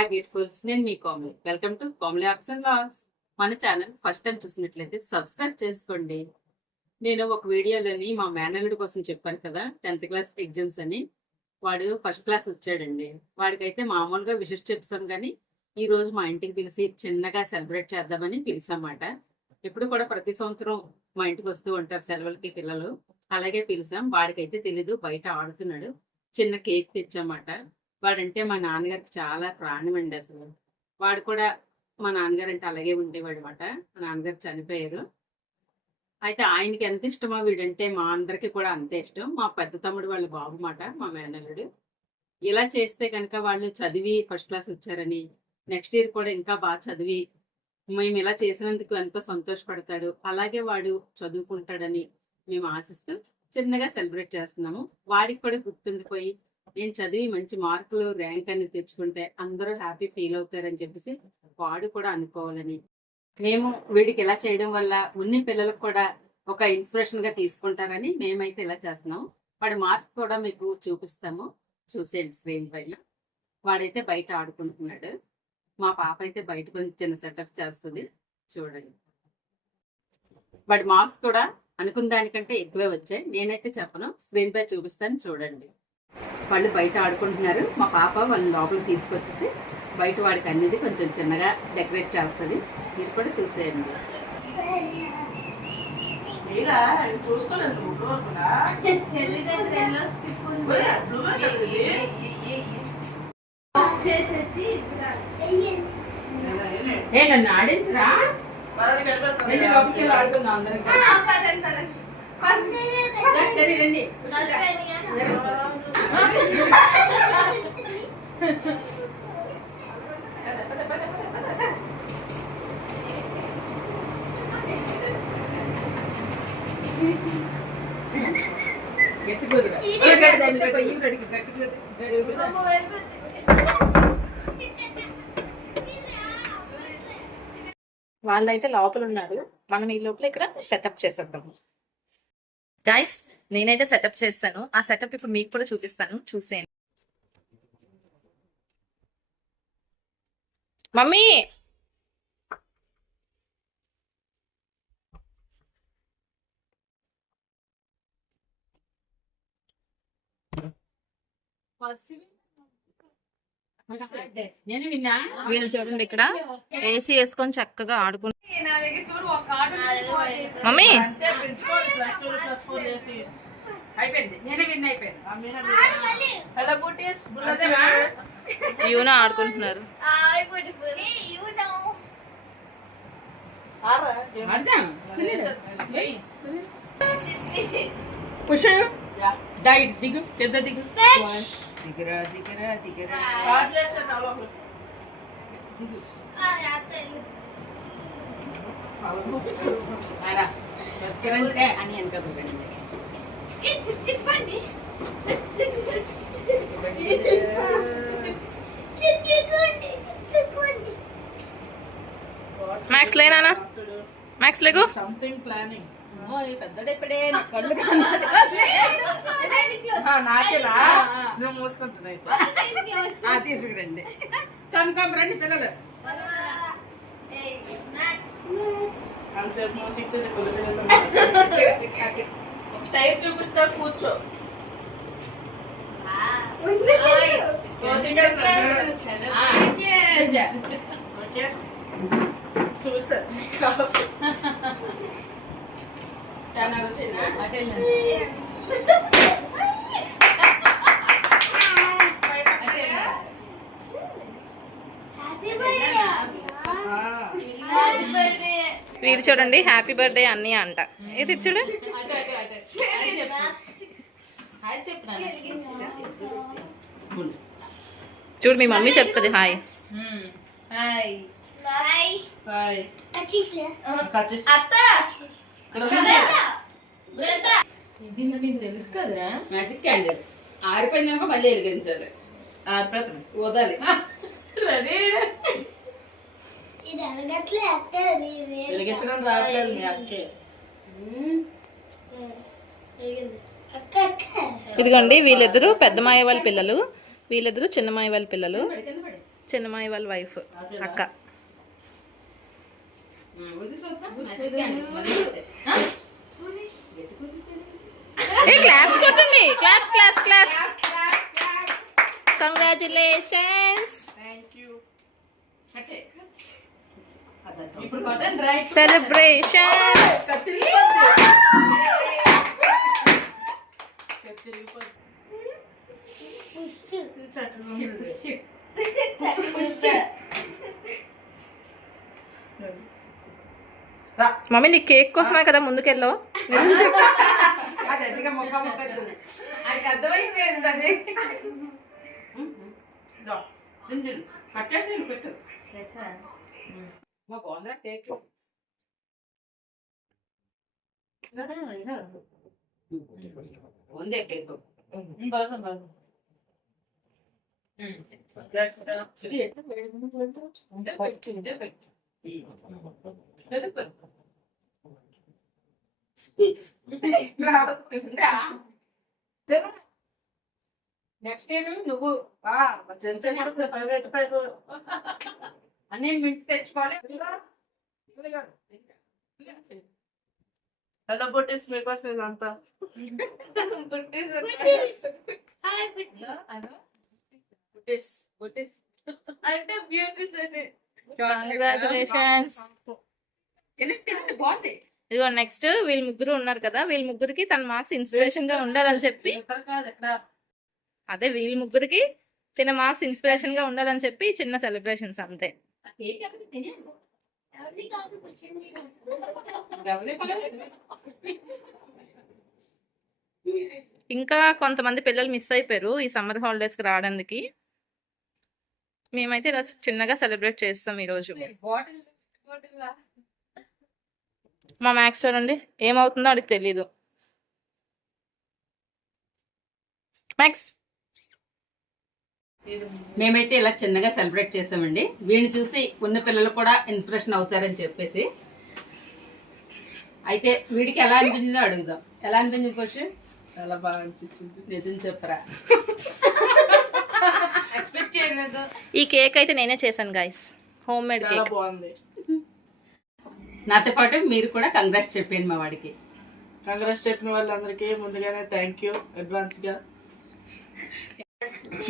Hi beautifuls నేను మీ Komali. Welcome to Komali arts and loss మన channel first time చూసినట్లయితే subscribe చేసుకోండి. నేను ఒక వీడియోలోని మా మేనల్లుడి కోసం చెప్పాను కదా టెన్త్ క్లాస్ ఎగ్జామ్స్ అని. వాడు ఫస్ట్ క్లాస్ వచ్చాడండి. వాడికైతే మామూలుగా విషెస్ చెప్తాం కానీ ఈ రోజు మా ఇంటికి పిలిచి చిన్నగా సెలబ్రేట్ చేద్దామని పిలిచామాట. ఎప్పుడు కూడా ప్రతి సంవత్సరం మా ఇంటికి వస్తూ ఉంటారు సెలవులకి పిల్లలు. అలాగే పిలిచాం. వాడికైతే తెలీదు బయట ఆడుతున్నాడు. చిన్న కేక్ తెచ్చామాట. వాడంటే మా నాన్నగారికి చాలా ప్రాణం అండి అసలు. వాడు కూడా మా నాన్నగారు అంటే అలాగే ఉండేవాడు అనమాట మా నాన్నగారు చనిపోయారు. అయితే ఆయనకి ఎంత ఇష్టమో వీడంటే మా అందరికి కూడా అంతే ఇష్టం. మా పెద్ద తమ్ముడు వాళ్ళ బాబు మాట మా మేనల్లుడు. ఇలా చేస్తే కనుక వాళ్ళు చదివి ఫస్ట్ క్లాస్ వచ్చారని నెక్స్ట్ ఇయర్ కూడా ఇంకా బాగా చదివి మేము ఇలా చేసినందుకు ఎంతో సంతోషపడతాడు. అలాగే వాడు చదువుకుంటాడని మేము ఆశిస్తూ చిన్నగా సెలబ్రేట్ చేస్తున్నాము. వాడికి కూడా గుర్తుండిపోయి నేను చదివి మంచి మార్కులు ర్యాంక్ అనేది తెచ్చుకుంటే అందరూ హ్యాపీ ఫీల్ అవుతారని చెప్పేసి వాడు కూడా అనుకోవాలని. మేము వీడికి ఇలా చేయడం వల్ల ఉన్ని పిల్లలకు కూడా ఒక ఇన్స్పిరేషన్గా తీసుకుంటారని మేమైతే ఇలా చేస్తున్నాం. వాడి మార్క్స్ కూడా మీకు చూపిస్తాము. చూసేయండి స్క్రీన్ పైన. వాడైతే బయట ఆడుకుంటున్నాడు. మా పాప అయితే బయట కొంచెం చిన్న సెటప్ చేస్తుంది. చూడండి. వాడి మార్క్స్ కూడా అనుకున్న దానికంటే ఎక్కువే వచ్చాయి. నేనైతే చెప్పను. స్క్రీన్ పై చూపిస్తాను. చూడండి. వాళ్ళు బయట ఆడుకుంటున్నారు. మా పాప వాళ్ళని లోపలికి తీసుకొచ్చేసి బయట వాడికి అన్నిది కొంచెం చిన్నగా డెకరేట్ చేస్తుంది. మీరు కూడా చూసేయండి. ఏ నన్ను ఆడించరా? ఆడుకుందాం రండి. వాళ్ళైతే లోపల ఉన్నారు మనం ఈ లోపల ఇక్కడ సెటప్ చేసేద్దాము. గాయస్ నేనైతే సెటప్ చేస్తాను. ఆ సెటప్ ఇప్పుడు మీకు కూడా చూపిస్తాను. చూసేయండి. మమ్మీ! నేను విన్నా. వీళ్ళు చూడండి ఇక్కడ. ఏసీ వేసుకొని చక్కగా ఆడుకుని మమ్మీ. అయిపోయింది. నేను విన్ అయిపోయింది యూనో ఆడుకుంటున్నారు? డైట్ దిగు. పెద్ద దిగు. దిగురా దిగురా దిగురా. దిగు అని మ్యాక్స్ లేనా మ్యాక్స్ లేకు. సంథింగ్ ప్లానింగ్ పెద్దడు ఇప్పుడే కళ్ళు నాకేలా నువ్వు మూసుకుంటున్నా అయితే. తీసుకురండి. కమ్ కమ్ రండి పిల్లలు. కాన్సెప్ట్ మూసిక్స్ సైజ్ చూపిస్తా కూర్చో ఓకే చూసా వీరు చూడండి హ్యాపీ బర్త్డే అన్నీ అంట. ఇది చూడు. చూడు మీ మమ్మీ చెప్తుంది హాయ్. ఇది తెలుసు కదరా మ్యాజిక్ క్యాండిల్ ఆరిపోయిందాక మళ్ళీ వెలిగించాలి ఆరిపోతుంది వదాలి రెడీ వెలిగించడం రావట్లేదు మీ అక్కే. ఇదిగోండి వీళ్ళిద్దరూ పెద్ద మాయ వాళ్ళ పిల్లలు. వీళ్ళిద్దరూ చిన్న మాయ వాళ్ళ పిల్లలు. చిన్నమాయి వాళ్ళ వైఫ్ అక్క. ఏ క్లాప్స్ కొట్టండి. Claps claps claps congratulations thank you celebrations mummy నీ కేక్ కోసమే కదా ముందుకెళ్ళో నిజం చెప్పు అది అదిగా మొక్క మొక్క అవుతుంది. ఆయనకి అర్థమైపోయింది అది పట్టేసి పెట్టు మా బాగుందా కేక్ ఉందే నెక్స్ట్ నువ్వు అన్ని మిక్స్ తెచ్చుకోవాలి. హలో బొట్టేస్ మీకోసం ఇదంతా. బుట్టిస్ బుట్టిస్. అంటే బ్యూటీ కంగ్రాచులేషన్స్ బాగుంది. ఇదిగో నెక్స్ట్ వీళ్ళ ముగ్గురు ఉన్నారు కదా వీళ్ళ ముగ్గురికి తన మార్క్స్ ఇన్స్పిరేషన్గా ఉండాలని చెప్పి. అదే వీళ్ళ ముగ్గురికి తిన మార్క్స్ ఇన్స్పిరేషన్గా ఉండాలని చెప్పి చిన్న సెలబ్రేషన్స్ అంతే. ఇంకా కొంతమంది పిల్లలు మిస్ అయిపోయారు ఈ సమ్మర్ హాలిడేస్కి రావడానికి. మేమైతే ఇలా చిన్నగా సెలబ్రేట్ చేస్తాం ఈ రోజు బాటిల్ బాటిల్ లా. మా మ్యాథ్స్ చూడండి ఏమవుతుందో అడిగి తెలీదు. మ్యాక్స్ మేమైతే ఇలా చిన్నగా సెలబ్రేట్ చేసామండి. వీడిని చూసి ఉన్న పిల్లలు కూడా ఇన్స్పిరేషన్ అవుతారని చెప్పేసి. అయితే వీడికి ఎలా అనిపించిందో అడుగుదాం. ఎలా అనిపించింది క్వశ్చన్ చాలా బాగా అనిపించింది. నిజం చెప్పరా. ఎక్స్పెక్ట్ చేయలేదు ఈ కేక్ అయితే నేనే చేశాను గైస్ హోమ్ మేడ్ కేక్. బాగుంది. నాతో పాటు మీరు కూడా కంగ్రాట్స్ చెప్పండి మా వాడికి. కాంగ్రెస్ చెప్పిన వాళ్ళందరికీ ముందుగానే థ్యాంక్ యూ అడ్వాన్స్గా.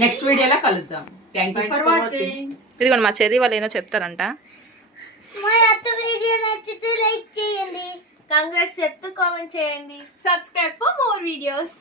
నెక్స్ట్ వీడియోలో కలుద్దాం. Thank you for for watching ఇదిగోండి మా చెర్రీ వాళ్ళు ఏదో చెప్తారంట. మా అత్త వీడియో నచ్చితే లైక్ చేయండి. కంగ్రెస్ చెప్తూ కామెంట్ చేయండి. Subscribe for more videos